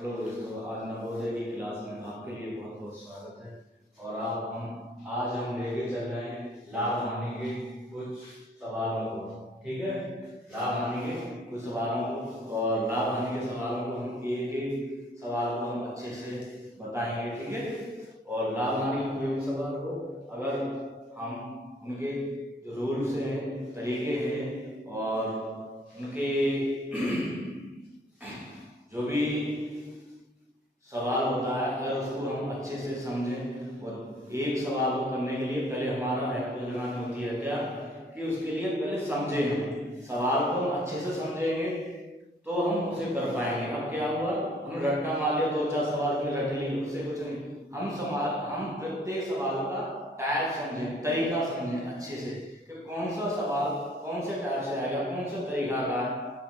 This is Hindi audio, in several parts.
हेलो दोस्तों, आज नवोदय की क्लास में आपके लिए बहुत बहुत स्वागत है। और आज हम लेके चल रहे हैं लाभ हानि के कुछ सवालों को। ठीक है, लाभ हानि के कुछ सवालों को, और लाभ हानि के सवालों को हम एक एक सवाल को हम अच्छे से बताएंगे। ठीक है, और लाभ हानि के उपयोगी सवाल को अगर हम उनके जो रूल्स हैं, तरीके हैं और उनके जो भी सवाल होता है, अगर उसको हम अच्छे से समझें, और एक सवाल को करने के लिए पहले हमारा अप्रोच लगानी होती है क्या कि उसके लिए पहले समझें, सवाल को हम अच्छे से समझेंगे तो हम उसे कर पाएंगे। अब क्या हुआ, हम रट्टा मार लिया, दो चार सवाल की रट ली, उससे कुछ नहीं। हम प्रत्येक सवाल का टाइप समझें, तरीका समझें अच्छे से कि कौन सा सवाल कौन से टाइप से आएगा, कौन सा तरीका का,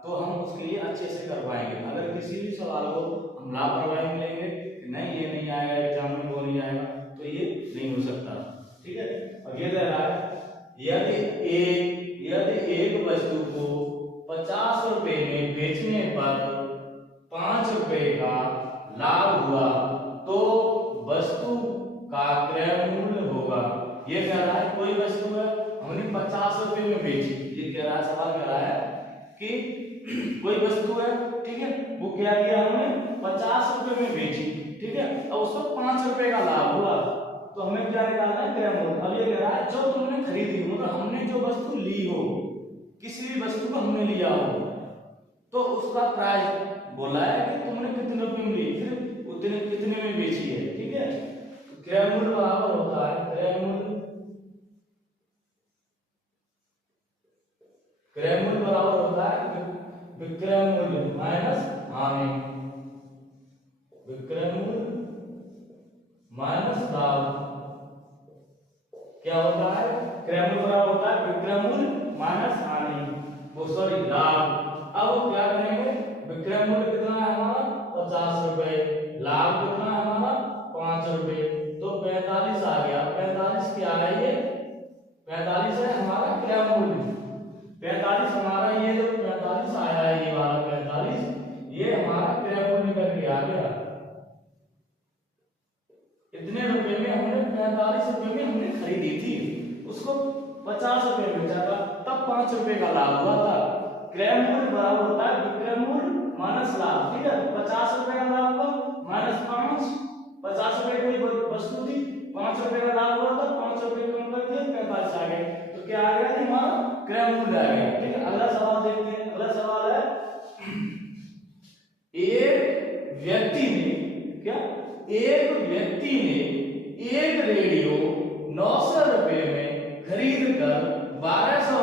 तो हम उसके लिए अच्छे से कर पाएंगे। अगर किसी भी सवाल को हम लापरवाही में लेंगे कि नहीं ये नहीं आएगा एग्जाम में, वो नहीं आएगा, तो ये नहीं हो सकता। ठीक है, अब ये कह रहा है यदि एक वस्तु को 50 रुपए में बेचने पर 5 रुपए का लाभ हुआ तो वस्तु का क्रय मूल्य होगा। ये कह रहा है कोई वस्तु है, हमने 50 रुपए में बेची। ये कह रहा है, सवाल कह रहा है कि कोई वस्तु है, ठीक है, वो क्या किया हमने 50 रुपए में बेची। ठीक है, अब उसको 5 रुपए का लाभ हुआ तो हमें क्या निकालना है, क्रय मूल्य। अब ये कह रहा है जो तुमने खरीदी, मतलब हमने जो वस्तु ली हो, किसी भी वस्तु को हमने लिया हो, तो उसका प्राइस बोला है कि तुमने कितने रुपए में ली, फिर उतने कितने में बेची है। ठीक है, तो क्रय मूल्य बराबर होता है क्रय मूल्य बराबर होता है विक्रय मूल्य माइनस हानि, विक्रय मूल्य माइनस लाभ। क्या होता है, क्रय मूल्य बराबर होता है विक्रय मूल्य माइनस हानि, वो सॉरी लाभ। अब क्या करेंगे, विक्रय मूल्य कितना है हमारा 50 रुपए, लाभ कितना है हमारा 5 रुपए, तो 45 आ गया। 45 क्या है, ये 45 है हमारा क्रय मूल्य। 45 हमारा, ये जो 45 आया है, ये वाला 45, ये हमारा क्रय मूल्य करके आ गया। इतने रुपए में हमने 45 रुपए में हमने खरीदी थी, उसको 50 रुपए में बेचा था, तब 5 रुपए का लाभ हुआ था। क्रय मूल्य बराबर होता है विक्रय मूल्य माइनस लाभ। ठीक है, 50 रुपए का लाभ हुआ माइनस 5, 50 रुपए कोई वस्तु थी, 5 रुपए का लाभ हुआ था, 5 रुपए कम करके 45 आ गए, तो क्या आ गया हमारा क्रय मूल्य आ गया। ठीक है, अगला सवाल देखते हैं। अगला सवाल है, एक व्यक्ति ने एक रेडियो 900 रुपए में खरीद कर 1200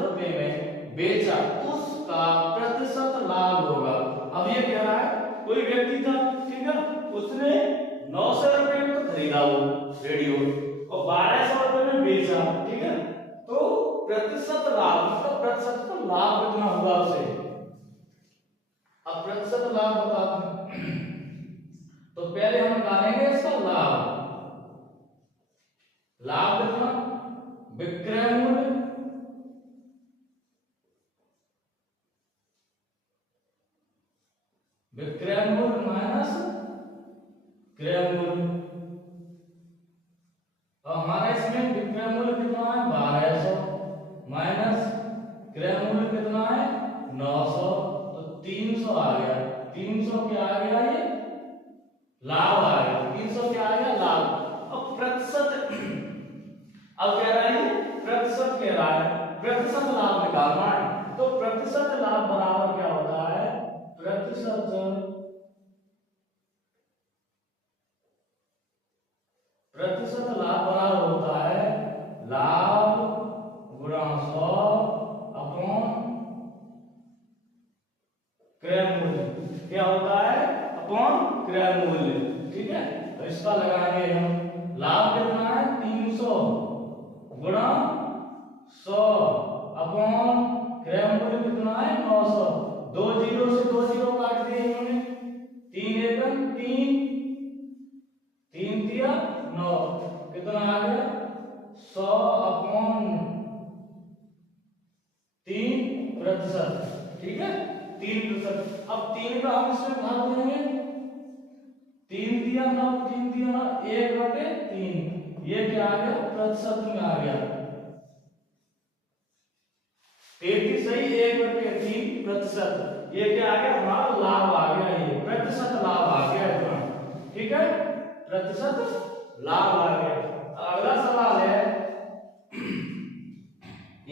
रुपए में बेचा, उसका प्रतिशत लाभ होगा। अब ये कह रहा है कोई व्यक्ति था, ठीक है, उसने 900 रुपए में तो खरीदा वो रेडियो और 1200 रुपए में बेचा। ठीक है, तो प्रतिशत लाभ, मतलब प्रतिशत का लाभ कितना हुआ उसे। अब प्रतिशत लाभ बताते हैं, तो पहले हम निकालेंगे इसका लाभ। लाभ कितना, विक्रय मूल्य माइनस क्रय मूल्य। तो हमारा इसमें विक्रय मूल्य कितना है 1200 माइनस क्रय मूल्य कितना है 900, तो 300 आ गया। 300 क्या आ गया, ये लाभ आ गया। 300 क्या आ गया, लाभ। अब प्रतिशत, अब कह रहा है प्रतिशत, कह रहा है प्रतिशत लाभ निकालना है, तो प्रतिशत लाभ बराबर क्या होता है, प्रतिशत लाभ बराबर होता है लाभ गुणा 100 अपॉन क्रय मूल्य। क्या होता है, अपॉन क्रय मूल्य। ठीक है, तो इसका लगाएंगे हम, लाभ कितना है 300 गुणा 100 अपॉन क्रय मूल्य कितना है 900। 2 जीरो से 2 जीरो काट दिए इन्होंने, 3 एकम 3, 3 दिया 9, कितना आ गया 100 अपॉन 3 प्रतिशत। ठीक है, 3%। अब 3 का हम इसमें भाग देंगे, 3 दिया ना 1/3, ये क्या आ गया प्रतिशत में आ गया, 33 सही 1/3%, ये क्या आ गया हमारा लाभ आ गया, ये प्रतिशत लाभ आ गया इतना, ठीक है, प्रतिशत लाभ आ गया। अगला सवाल है,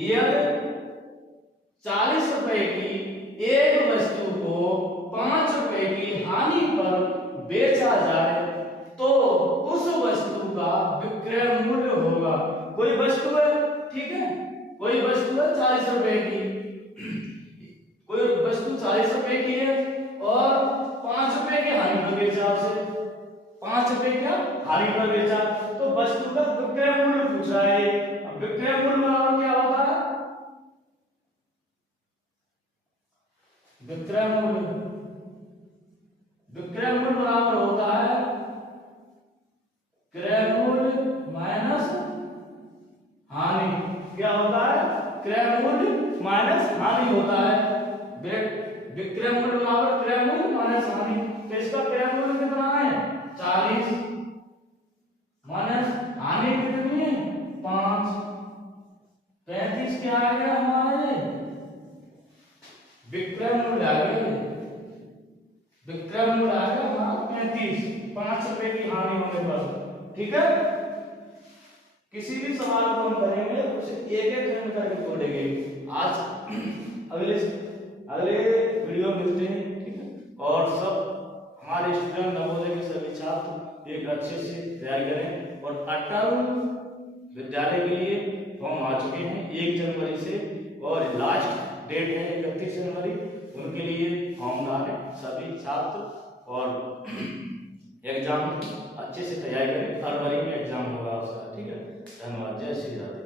यदि 40 रुपए की एक वस्तु को 5 रुपए की हानि पर बेचा जाए तो उस वस्तु का विक्रय मूल्य होगा। कोई वस्तु है, ठीक है, कोई वस्तु है 40 रुपए की, कोई वस्तु 40 रुपए की है और 5 रुपए की हानि पर बेचा, आपसे 5 रुपए का हानि पर बेचा, तो वस्तु का विक्रय मूल्य पूछ रहा है। अब विक्रय मूल्य बराबर क्या होता है, विक्रय मूल्य बराबर होता है क्रय मूल्य माइनस हानि। क्या होता है, क्रय मूल्य माइनस हानि होता है। विक्रय मूल्य बराबर क्रय मूल्य माइनस हानि, तो इसका क्रय मूल्य कितना है 40 माइनस हानि कितनी है 5, 35 क्या आ गया हमारे विक्रय मूल्य आ गया, विक्रय मूल्य आ गया हमारा 35, 5 रुपए की हानि होने पर, ठीक है। किसी भी सवाल को हम करेंगे उसे एक एक खंड करके तोड़ेंगे। आज अगले वीडियो मिलते हैं, ठीक है। और सब हमारे स्टूडेंट नवोदय के सभी छात्र एक अच्छे से तैयारी करें, और अटल विद्यालय के लिए फॉर्म आ चुके हैं 1 जनवरी से, और लास्ट डेट है 31 जनवरी, उनके लिए फॉर्म डालें सभी छात्र, और एग्जाम अच्छे से तैयारी करें, फरवरी में एग्जाम होगा उसका, ठीक है। धन्यवाद, जय श्री राम।